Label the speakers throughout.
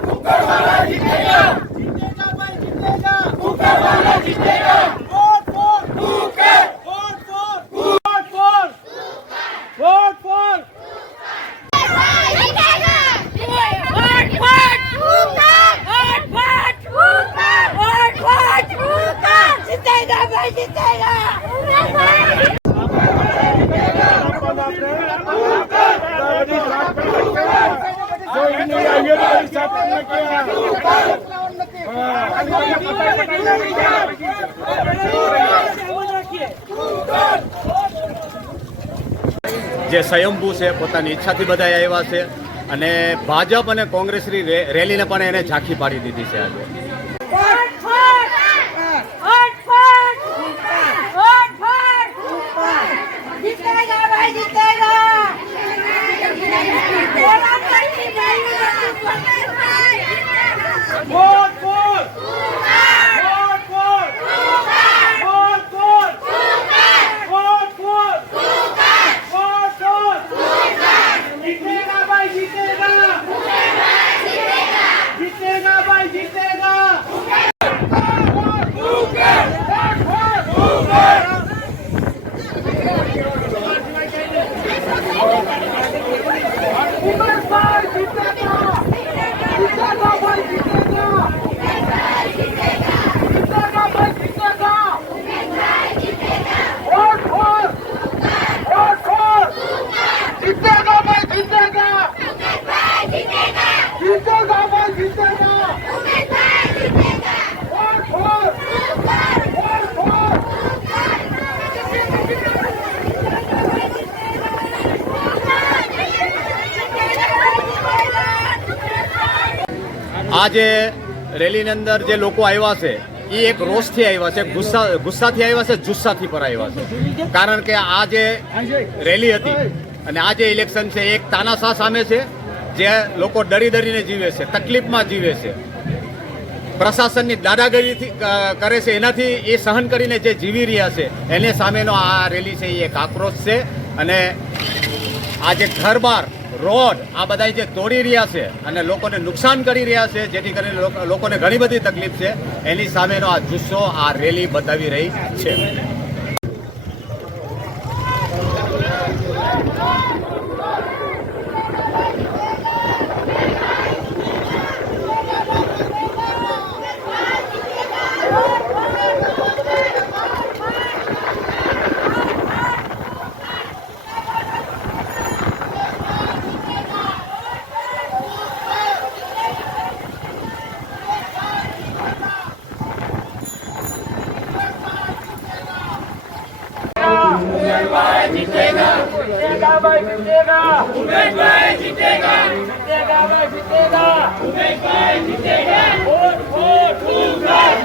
Speaker 1: ¡Superman!
Speaker 2: જે સ્વયંભૂ છે, પોતાની ઈચ્છાથી બધા આવ્યા છે અને ભાજપ અને કોંગ્રેસની રેલીને પણ એને ઝાંખી પાડી દીધી છે આજે. આ જે રેલીની અંદર જે લોકો આવ્યા છે, એ એક રોષથી આવ્યા છે, ગુસ્સા, ગુસ્સાથી આવ્યા છે, જુસ્સાથી પર આવ્યા છે. કારણ કે આ જે રેલી હતી અને આ જે ઇલેક્શન છે એક તાનાશાહ સામે છે, જે લોકો ડરી ડરીને જીવે છે, તકલીફમાં જીવે છે. પ્રશાસનની દાદાગીરીથી કરે છે, એનાથી એ સહન કરીને જે જીવી રહ્યા છે, એને સામેનો આ રેલી છે, એ એક આક્રોશ છે. અને આ જે ઘર બાર રોડ આ બધા જે તોડી રહ્યા છે અને લોકોને નુકસાન કરી રહ્યા છે, જેથી કરીને લોકોને ઘણી બધી તકલીફ છે, એની સામેનો આ જુસ્સો, આ રેલી બતાવી રહી છે.
Speaker 3: જીતેગા ભાઈ જીતેગા. ઉમેશભાઈ જીતેગા. જીતેગા ભાઈ જીતેગા. ઉમેશભાઈ જીતેગા. વોટ વોટ ઉમેશ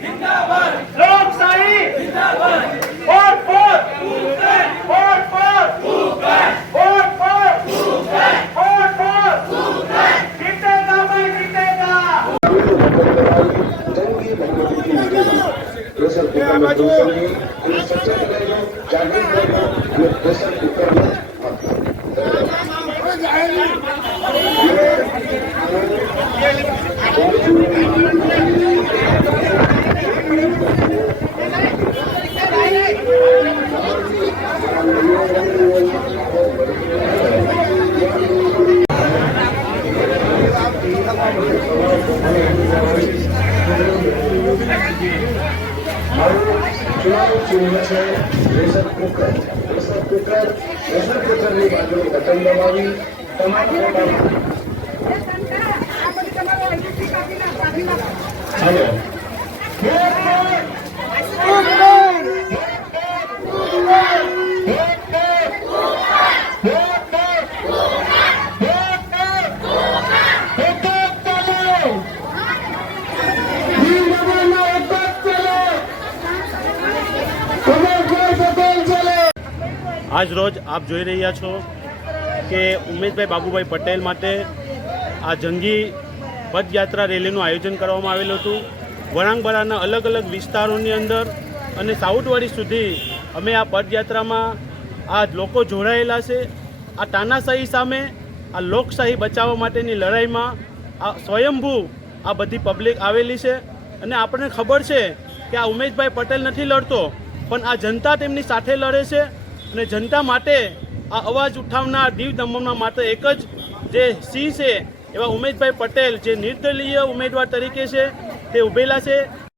Speaker 3: जिंदाबाद लोकशाही जिंदाबाद vote for vote for vote for vote for जीतेगा मैं
Speaker 4: जीतेगा जंगी भगवती की विजय प्रेशर कुकर में दूसरी जागरूक करेगा हमें प्रेशर कुकर में ચુનાવ ચિહ્ન છે pressure cooker pressure cooker pressure કુકરની બાજુ બટન દબાવી ચાલો
Speaker 3: આજ રોજ આપ જોઈ રહ્યા છો કે ઉમેશભાઈ બાબુભાઈ પટેલ માટે આ જંગી પદયાત્રા રેલીનું આયોજન કરવામાં આવેલું હતું. વળાંગબરાના અલગ અલગ વિસ્તારોની અંદર અને સાઉથવાડી સુધી અમે આ પદયાત્રામાં આ લોકો જોડાયેલા છે. આ તાનાશાહી સામે, આ લોકશાહી બચાવવા માટેની લડાઈમાં આ સ્વયંભૂ આ બધી પબ્લિક આવેલી છે. અને આપણને ખબર છે કે આ ઉમેશભાઈ પટેલ નથી લડતો, પણ આ જનતા તેમની સાથે લડે છે. અને જનતા માટે આ અવાજ ઉઠાવનાર દીવ દમણના માત્ર એક જ જે સિંહ છે, એવા ઉમેશભાઈ પટેલ, જે નિર્દલીય ઉમેદવાર તરીકે છે, તે ઉભેલા છે.